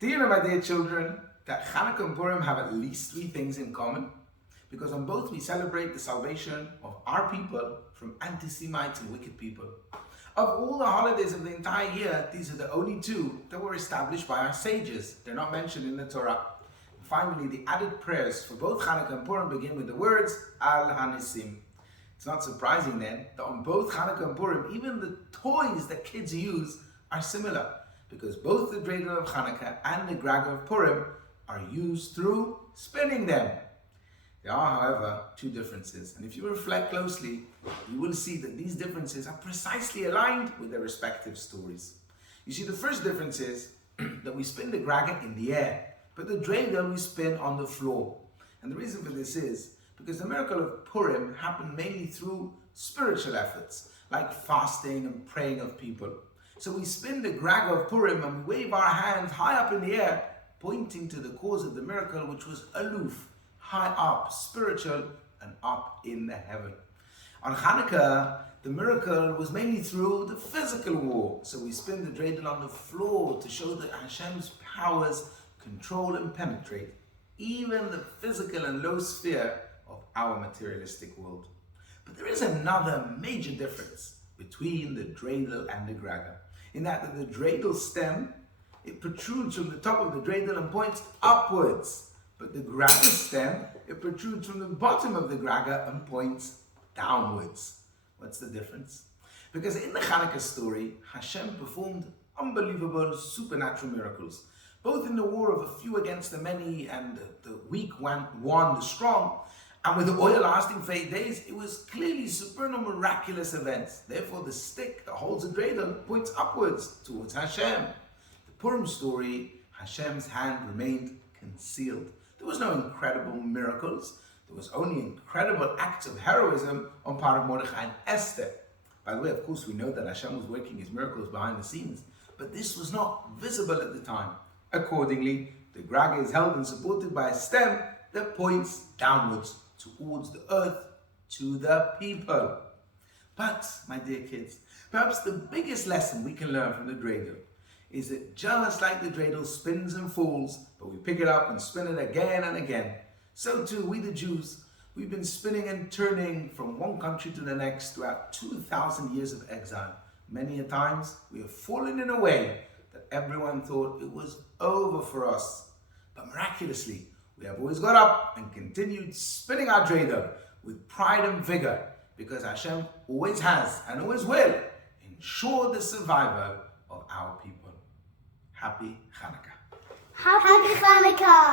Do you know, my dear children, that Chanukah and Purim have at least three things in common? Because on both we celebrate the salvation of our people from anti-Semites and wicked people. Of all the holidays of the entire year, these are the only two that were established by our sages. They're not mentioned in the Torah. And finally, the added prayers for both Chanukah and Purim begin with the words Al Hanisim. It's not surprising then that on both Chanukah and Purim, even the toys that kids use are similar, because both the Dreidel of Chanukah and the Graga of Purim are used through spinning them. There are, however, two differences, and if you reflect closely, you will see that these differences are precisely aligned with their respective stories. You see, the first difference is that we spin the Graga in the air, but the Dreidel we spin on the floor. And the reason for this is because the miracle of Purim happened mainly through spiritual efforts, like fasting and praying of people. So we spin the Graga of Purim and we wave our hands high up in the air, pointing to the cause of the miracle, which was aloof, high up, spiritual, and up in the heaven. On Chanukah, the miracle was mainly through the physical war. So we spin the Dreidel on the floor to show that Hashem's powers control and penetrate even the physical and low sphere of our materialistic world. But there is another major difference between the Dreidel and the Graga, in that the Dreidel stem, it protrudes from the top of the Dreidel and points upwards. But the Graga stem, it protrudes from the bottom of the Graga and points downwards. What's the difference? Because in the Chanukah story, Hashem performed unbelievable supernatural miracles, both in the war of a few against the many and the weak won the strong. And with the oil lasting for 8 days, it was clearly supernal miraculous events. Therefore, the stick that holds the Dreidel points upwards towards Hashem. The Purim story, Hashem's hand remained concealed. There was no incredible miracles. There was only incredible acts of heroism on part of Mordechai and Esther. By the way, of course, we know that Hashem was working his miracles behind the scenes, but this was not visible at the time. Accordingly, the Graga is held and supported by a stem that points downwards towards the earth, to the people. But, my dear kids, perhaps the biggest lesson we can learn from the Dreidel is that just like the Dreidel spins and falls, but we pick it up and spin it again and again, so too we the Jews, we've been spinning and turning from one country to the next throughout 2,000 years of exile. Many a times we have fallen in a way that everyone thought it was over for us. But miraculously, we have always got up and continued spinning our Dreidel with pride and vigor, because Hashem always has and always will ensure the survival of our people. Happy Chanukah. Happy Chanukah.